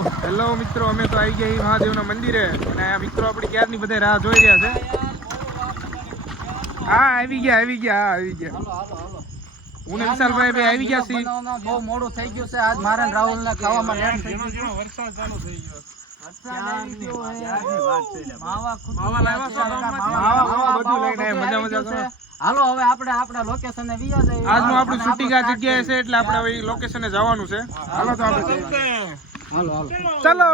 Hello મિત્રો, અમે તો આવી ગયા મહાદેવના મંદિરે અને આ મિત્રો આપણી ક્યારની બધા રાહ જોઈ રહ્યા છે. હા આવી ગયા. હું ને વિશાલભાઈ ભાઈ આવી ગયા છીએ. બહુ મોડું થઈ ગયું છે આજ મારે રાહુલ ને ખાવામાં લેટ થઈ ગયું. વરસાદ ચાલુ થઈ ગયો. હાલો હવે આપણે આપણા લોકેશને વિયા જઈએ. આજનું આપણું શૂટિંગ આ જગ્યાએ છે એટલે આપણે હવે લોકેશને જવાનું છે. હાલો તો આપણે હાલો ચાલો.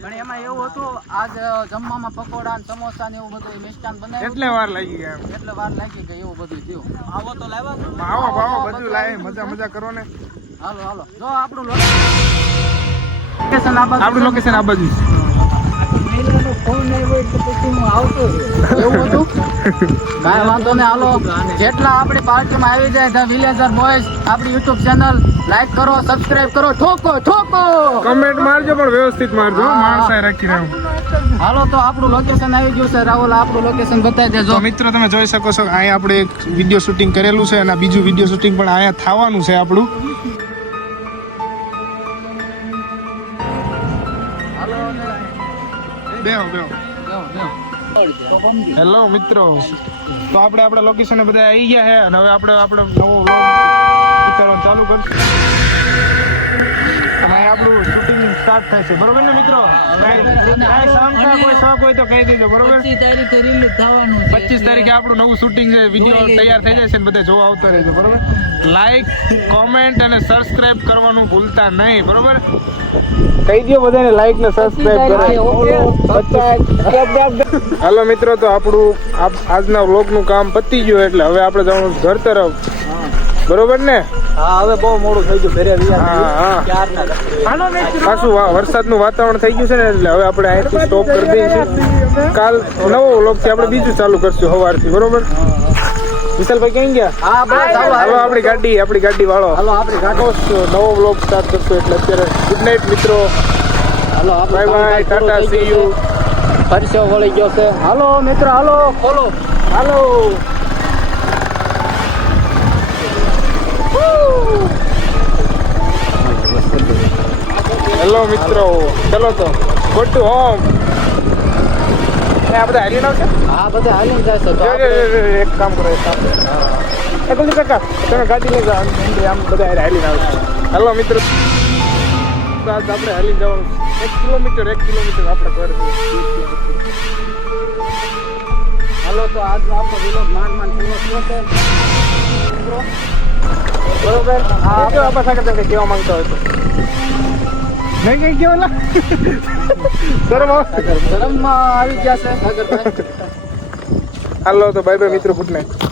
પણ એમાં એવું હતું આજ જમવામાં પકોડા ને સમોસા ને એવું બધું મિષ્ટાન બનાવ્યું એટલે વાર લાગી ગયા એટલે વાર લાગી ગઈ એવું બધું થયું. આવો તો લાવ્યા આવો બધું લાવે મજા કરો ને. હાલો જો આપણું લોકેશન આ બાજુ એવું હતું. કાંઈ વાંધો નહીં. હાલો જેટલા આપણી પાર્ટીમાં આવી જાય ધ વિલેજર બોયઝ આપણી યુટ્યુબ ચેનલ લાઈક કરો, સબસ્ક્રાઇબ કરો, ઠોકો કમેન્ટ મારજો પણ વ્યવસ્થિત મારજો. માણસાઈ રાખી રહ્યો. હાલો તો આપણું લોકેશન આવી ગયું છે. રાહુલ આપણું લોકેશન બતાવી દેજો. તો મિત્રો તમે જોઈ શકો છો અહીંયા આપણે એક વિડીયો શૂટિંગ કરેલું છે અને બીજું વિડીયો શૂટિંગ પણ અહીંયા થવાનું છે આપણું. બેહો હેલો મિત્રો, તો આપણે આપણા લોકેશન બધા આવી ગયા છે અને હવે આપણે આપણો નવો વ્લોગ ઉતારવાનું ચાલુ કરશું અને આપણું શૂટિંગ સ્ટાર્ટ થાય છે. બરોબર ને મિત્રો? કાંઈ સામસામ કોઈ શોખ હોય તો કહી દેજો. બરોબર? 25 તારીખે આપણું નવું શૂટિંગ છે. વિડીયો તૈયાર થઈ જાય છે ને બધા જોવા આવતા રહેજો. બરોબર? લાઈક, કોમેન્ટ અને સબસ્ક્રાઇબ કરવાનું ભૂલતા નહીં. બરોબર? કહી દો બધાને લાઈક ને સબસ્ક્રાઇબ કરે. હાલો મિત્રો, તો આપણું આજના વ્લોગ નું કામ પતી ગયું એટલે હવે આપણે જવાનું ઘર તરફ. બરોબર ને? હા હવે બહુ મોડું થઈ ગયું. ઘરે પાછું વરસાદનું વાતાવરણ થઈ ગયું છે ને એટલે હવે આપણે અહીંથી સ્ટોપ કરી દઈએ છીએ. કાલ નવો વ્લોગ થી આપણે બીજું ચાલુ કરશું સવારથી. બરોબર? વિશાલભાઈ ક્યાં ગયા? હાલો આપણી ગાડી વાળો. હાલો આપણી ગાડી નવો વ્લોગ સ્ટાર્ટ કરશું એટલે અત્યારે ગુડ નાઇટ મિત્રો. Hello bye bye, tata, see you. પરસો વળી ગયો છે. હાલો મિત્રો, હાલો ખોલો. હાલો હેલો મિત્રો, ચલો તો ગો ટુ હોમ. આ બધા હાલીને આવશે? હા બધા હાલીને જશે. તો એક કામ કરો, કુલદીપ કાકા તમે ગાડી લઈ જાઓ, આમ બધા હાલીને આવશે. હાલો મિત્રો, તો આજ આપણે હાલીને જવાનું 1 કિલોમીટર આપણે ઘર છે. હાલો તો આજનો આપણો વિલોગ માંડ પૂરો થયો છે. બરોબર? હા આપણા સાથે તમે કેવા માંગતા હોય તો નહીં કઈ કેવા શરમમાં આવી ગયા છે. હાલો તો બાય બાય મિત્રો, ગુડ નાઇટ.